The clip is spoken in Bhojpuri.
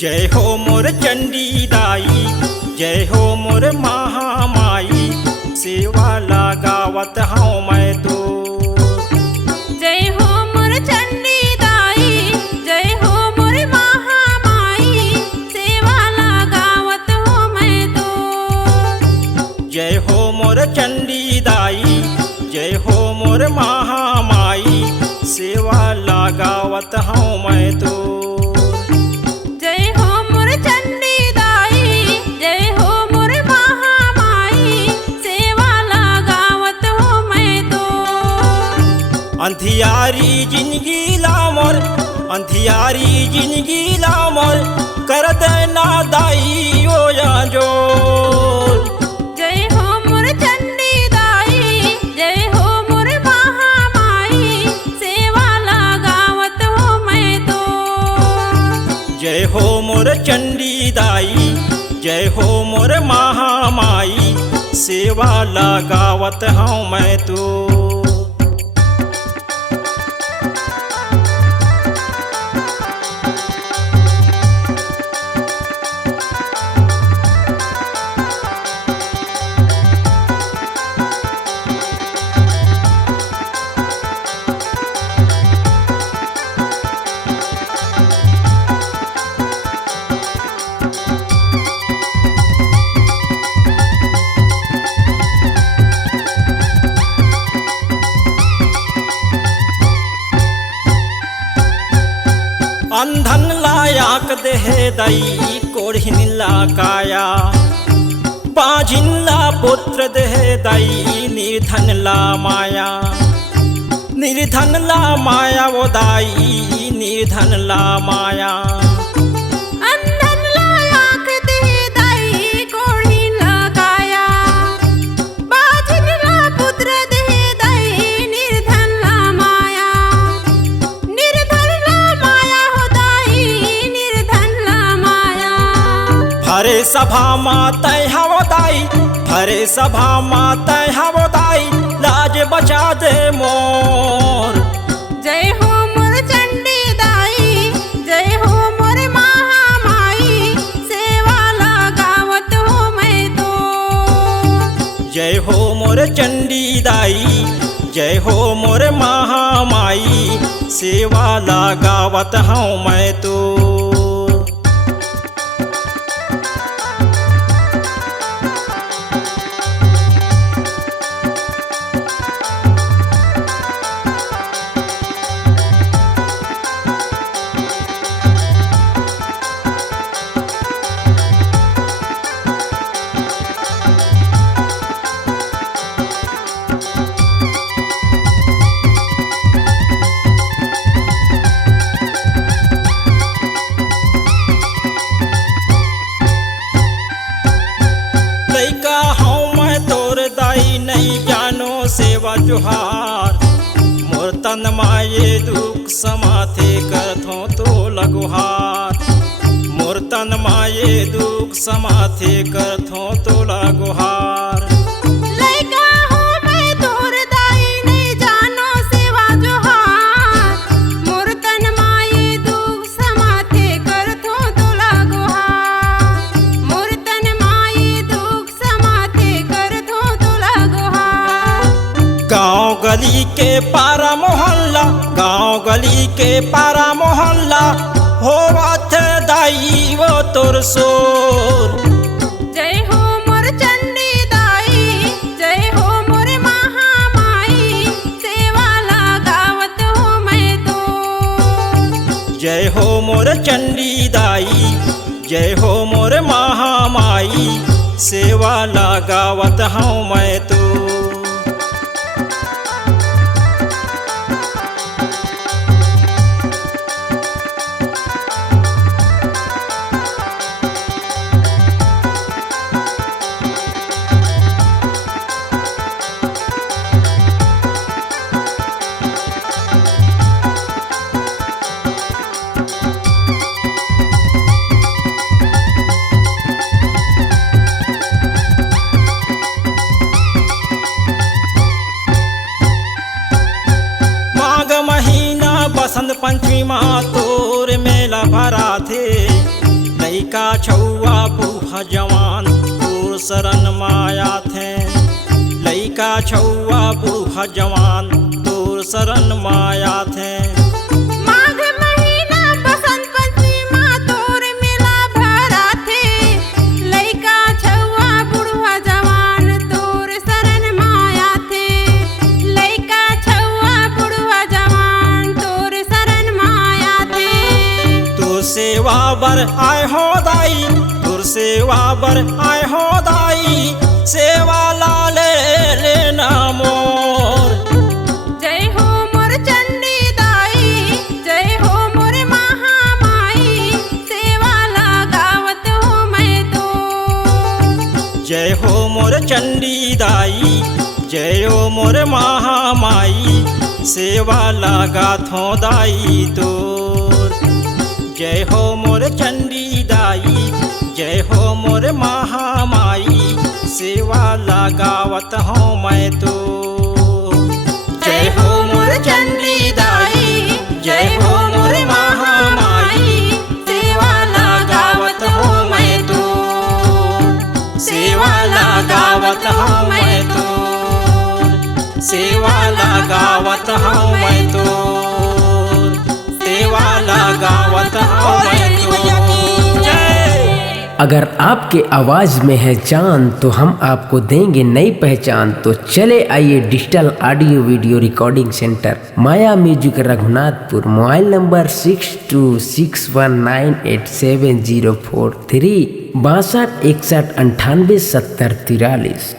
जय हो मोर चंडी दाई, जय हो मोर महामाई, सेवा लगावत हूँ मैं तो। जय हो मोर चंडी दाई, जय हो मोर महामाई, सेवा लगावत हूँ मैं तो। जय हो मोर चंडी दाई, जय हो मोर महामाई, सेवा लगावत हूँ मैं तो। जय हो मोर चंडी दाई, जय हो मोर महामाई, सेवा लगावत हूँ मैं तो। अंधियारी जिंदगी लामोर, अंधियारी जिंदगी लामोर, कर देना दाई ओ या जोर। जय हो मोर चंडी दाई, जय हो मोर महामाई, सेवा लगावत हूँ मैं तो। जय हो मोर चंडी दाई, जय हो मोर महामाई, सेवा लगावत हूँ मैं तो। अंधन लायाक देहे दई कोढ़िन ला काया, बाझिन ला पुत्र देहे दई निर्धन ला माया। निर्धन ला माया वो दाई, निर्धन ला माया। अंधन लायाक देहे दाई कोढ़ी लगाया, बाझिन ला पुत्र देहे दाई निर्धन ला माया। निर्धन ला माया हो दाई, निर्धन ला माया। भरे सभा मातै हवो दाई, भरे सभा मातै हवो दाई, लाज बचा दे मोर। जय हो मोर चंडी दाई, जय हो मोर महामाई, सेवा लगावत हूँ मैं तो। जय हो मोर चंडी दाई, जय हो मोर महामाई, सेवा लगावत हूँ मैं तो। लइका हूँ मैं तोर दाई, नहीं जानो सेवा जुहार। मोर तन माये दुख समाथे करथों तो लगुहार। मोर तन माये दुख समाथे करथों तो लगुहार। लइका हूँ मैं तोर दाई, नहीं जानो सेवा जोहार। मोर तन माये दुख समाथे करथो तोला गुहार। मोर तन माये दुख समाथे करथो तोला गुहार। गाँव गली के पारा मोहल्ला, गाँव गली के पारा मोहल्ला, होवत दाई वो तोर सोर। जय हो मोर चंडी दाई, जय हो मोर महामाई, सेवा लगावत हूँ मैं तो। जय हो मोर चंडी दाई, जय हो मोर महामाई, सेवा लगावत हूँ मैं तो। बसंत पंचमी माँ तोर मेला भरा थे। लइका छौआ बूढ़ा जवान तोर शरण माया थे। लइका छौआ बूढ़ा जवान तोर शरण माया थे। माघ महीना बसंत पंचमी माँ तोर मेला भरा थे। लइका छौआ बुढ़वा जवान तोर शरण माया थे। लइका छौआ बुढ़वा जवान तोर शरण माया थे। तोर सेवा बर आय हो दाई, तोर सेवा बर आय हो दाई, सेवा लाले लेना मोर। जय हो मोर चंडी दाई, जय हो मोर महामाई, सेवा लगावत हो मैं तो। जय हो मोर चंडी दाई, जय हो मोर महामाई, सेवा लगात हो दाई तोर। जय हो मोर चंडी दाई, जय हो मोर महामाई, सेवा लगावत हूँ मैं तो। जय हो मोर चंडी दाई, जय हो मोर महामाई, सेवा लगावत हूँ मैं तो। सेवा लगावत हूँ मैं तो, सेवा लगावत हूँ मैं तो, सेवा लगावत हूँ मैं तो। अगर आपके आवाज़ में है जान तो हम आपको देंगे नई पहचान। तो चले आइए digital audio video recording centre Maya music Raghunathpur. Mobile number 6261987043 62 61 98 70 43।